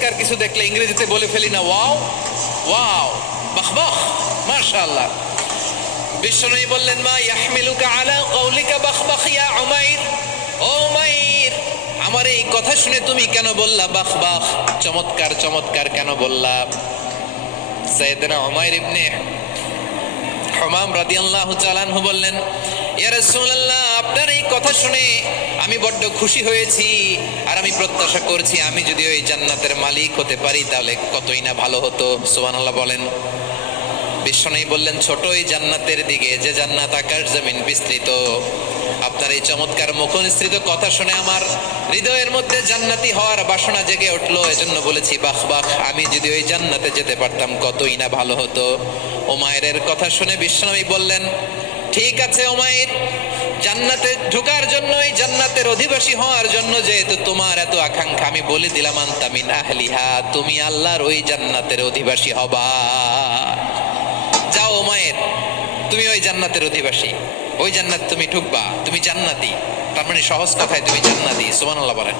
চমৎকার কিছু দেখলে ইংরেজিতে বলে ফেলি না ওয়াও ওয়াও, বাহ বাহ, মাশাআল্লাহ। বিশ্বনবী বললেন, মা ইয়াহমিলুকা আলা কওলিকা বাহ বাহ ইয়া উমাইর, ও উমাইর, আমার এই কথা শুনে তুমি কেন বললা বাহ বাহ, চমৎকার চমৎকার কেন বললা? সাইয়েদনা উমাইর ইবনে হুমাম রাদিয়াল্লাহু তাআলা আনহু বললেন, ইয়া রাসূলুল্লাহ, আপনার এই কথা শুনে আমি বড্ড খুশি হয়েছি, আর আমি প্রত্যাশা করছি আমি যদি ওই জান্নাতের মালিক হতে পারি তাহলে কতই না ভালো হতো। সুবহানাল্লাহ বলেন। বিশ্বনবী বললেন, ছোট এই জান্নাতের দিকে, যে জান্নাত আকাশ জমিন বিস্তৃত। আপনার এই চমৎকার মুখনিসৃত কথা শুনে আমার হৃদয়ের মধ্যে জান্নাতি হওয়ার বাসনা জেগে উঠলো, এজন্য বলেছি বাহ বাহ, আমি যদি ওই জান্নাতে যেতে পারতাম কতই না ভালো হতো। উমাইরের কথা শুনে বিশ্বনবী বললেন, ঠিক আছে উমাইর, জান্নাতে ঢোকার জন্য, এই জান্নাতের অধিবাসী হওয়ার জন্য যেহেতু তোমার এত আকাঙ্ক্ষা, আমি বলে দিলাম আনতা মিন আহলিহা, তুমি আল্লাহর ওই জান্নাতের অধিবাসী হবা। যাও উমাইর, তুমি ওই জান্নাতের অধিবাসী, ওই জান্নাত তুমি ঢুকবা, তুমি জান্নাতি। তার মানে সহজ কথায় তুমি জান্নাতি। সুবহানাল্লাহ বলেন।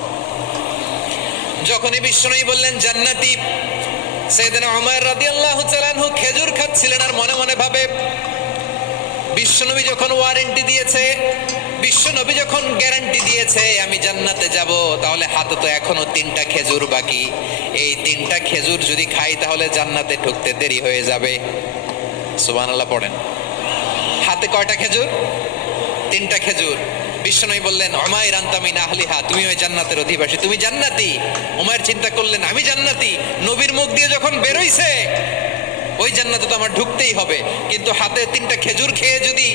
যখনই বিশ্বনবী বললেন জান্নাতি, সাইয়েদনা উমাইর রাদিয়াল্লাহু তাআলা আনহু খেজুর খাচ্ছিলেন আর মনে মনে ভাবে, বিশ্বনবী যখন ওয়ারেন্টি দিয়েছে, বিশ্বনবী যখন গ্যারান্টি দিয়েছে আমি জান্নাতে যাব, তাহলে হাতে তো এখনো 3টা খেজুর বাকি। এই 3টা খেজুর যদি খাই তাহলে জান্নাতে ঢুকতে দেরি হয়ে যাবে। সুবহানাল্লাহ পড়েন। হাতে কয়টা খেজুর? 3টা খেজুর। বিশ্বনবী বললেন, উমাইর আনতা মিন আহলিহা, তুমি ওই জান্নাতের অধিবাসী, তুমি জান্নাতি। উমাইর চিন্তা করলেন, আমি জান্নাতি, নবীর মুখ দিয়ে যখন বেরোইছে ওই জান্নাতে তো আমার ঢুকতেই হবে, কিন্তু হাতে 3টা খেজুর খেয়ে যদি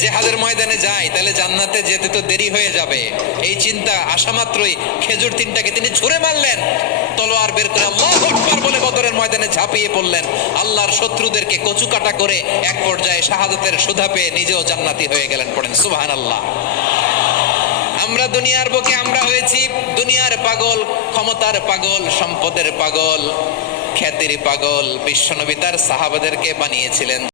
জিহাদের ময়দানে যাই তাহলে জান্নাতে যেতে তো দেরি হয়ে যাবে। এই চিন্তা আসা মাত্রই খেজুর 3টাকে তিনি ছুঁড়ে মারলেন, তলোয়ার বের করে আল্লাহু আকবার বলে বদরের ময়দানে ঝাঁপিয়ে পড়লেন। আল্লাহর শত্রুদেরকে কচুকাটা করে এক পর্যায়ে শাহাদাতের সুধা পেয়ে নিজেও জান্নাতি হয়ে গেলেন। পড়েন সুবহানাল্লাহ। আমরা দুনিয়ার বুকে আমরা হয়েছি দুনিয়ার পাগল, ক্ষমতার পাগল, সম্পদের পাগল, খ্যাতির পাগল। বিশ্বনবী তার সাহাবাদেরকে বানিয়েছিলেন